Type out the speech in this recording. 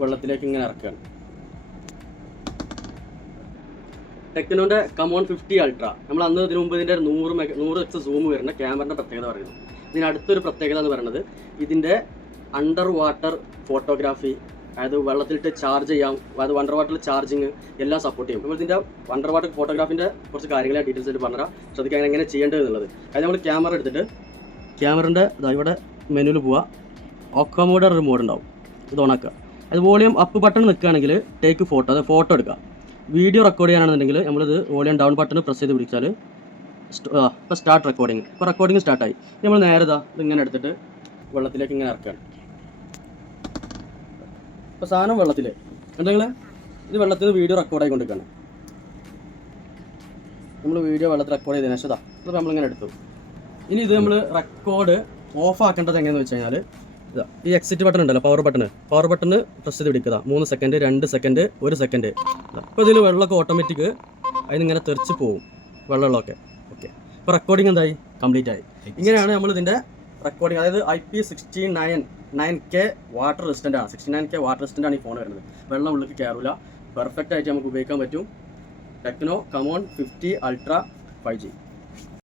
വെള്ളത്തിലേക്ക് ഇങ്ങനെ ഇറക്കുകയാണ്. ടെക്നോൻ്റെ come on 50 ultra നമ്മൾ അന്ന് ഇതിനു മുമ്പ് ഇതിൻ്റെ 100x സൂം വരുന്ന ക്യാമറയുടെ പ്രത്യേകത പറയുന്നു. ഇതിനടുത്തൊരു പ്രത്യേകത എന്ന് പറയുന്നത് ഇതിൻ്റെ അണ്ടർ വാട്ടർ ഫോട്ടോഗ്രാഫി, അതായത് വെള്ളത്തിലിട്ട് ചാർജ് ചെയ്യാം, അതായത് അണ്ടർ വാട്ടറിൽ ചാർജിങ് എല്ലാം സപ്പോർട്ട് ചെയ്യും. നമ്മൾ ഇതിൻ്റെ അണ്ടർ വാട്ടർ ഫോട്ടോഗ്രാഫിൻ്റെ കുറച്ച് കാര്യങ്ങളെ ഡീറ്റെയിൽസ് ആയിട്ട് പറഞ്ഞാൽ ശ്രദ്ധിക്കാൻ എങ്ങനെ ചെയ്യേണ്ടത് എന്നുള്ളത്. അതായത് നമ്മൾ ക്യാമറ എടുത്തിട്ട് ക്യാമറൻ്റെ ഇവിടെ മെനുവിൽ പോവുക, ഓക്കോ മോഡ് ഒരു മോഡ് ഉണ്ടാവും, ഇത് ഓണാക്കുക. അത് വോളിയം അപ്പ് ബട്ടൺ നിൽക്കുകയാണെങ്കിൽ ടേക്ക് ഫോട്ടോ, അത് ഫോട്ടോ എടുക്കുക. വീഡിയോ റെക്കോർഡ് ചെയ്യാനാണെന്നുണ്ടെങ്കിൽ നമ്മളിത് വോളിയം ഡൗൺ ബട്ടൺ പ്രസ് ചെയ്ത് പിടിച്ചാൽ ഇപ്പോൾ സ്റ്റാർട്ട് റെക്കോർഡിങ്, ഇപ്പോൾ റെക്കോർഡിങ് സ്റ്റാർട്ടായി. നമ്മൾ നേരെ ഇതിങ്ങനെ എടുത്തിട്ട് വെള്ളത്തിലേക്ക് ഇങ്ങനെ ഇറക്കുകയാണ്. ഇപ്പോൾ സാധനം വെള്ളത്തിൽ ഉണ്ടെങ്കിൽ ഇത് വെള്ളത്തിൽ വീഡിയോ റെക്കോർഡ് ആയിക്കൊണ്ടിരിക്കുകയാണ്. നമ്മൾ വീഡിയോ വെള്ളത്തിൽ റെക്കോർഡ് ചെയ്തതിനു ശേഷം ഇത് നമ്മളിങ്ങനെ എടുത്തു. ഇനി ഇത് നമ്മൾ റെക്കോർഡ് ഓഫ് ആക്കേണ്ടത് എങ്ങനെയാണെന്ന് വെച്ച് കഴിഞ്ഞാൽ ഈ എക്സിറ്റ് ബട്ടൺ ഉണ്ടല്ലോ, പവർ ബട്ടൺ പ്രസ് ചെയ്ത് പിടിക്കുക. 3 സെക്കൻഡ്, 2 സെക്കൻഡ്, 1 സെക്കൻഡ്. അപ്പോൾ ഇതിൽ വെള്ളമൊക്കെ ഓട്ടോമാറ്റിക് അതിനിങ്ങനെ തെറിച്ച് പോവും, വെള്ളമൊക്കെ. ഓക്കെ, ഇപ്പോൾ റെക്കോർഡിങ് എന്തായി, കംപ്ലീറ്റ് ആയി. ഇങ്ങനെയാണ് നമ്മൾ ഇതിൻ്റെ റെക്കോർഡിങ്. അതായത് IP69K വാട്ടർ റെസിസ്റ്റൻ്റ് ആണ്. 69K വാട്ടർ റെസിസ്റ്റൻ്റ് ആണ് ഈ ഫോൺ വരുന്നത്. വെള്ളം ഉള്ളിൽ കയറില്ല, പെർഫെക്റ്റ് ആയിട്ട് നമുക്ക് ഉപയോഗിക്കാൻ പറ്റും. Techno come on 50 ultra 5G.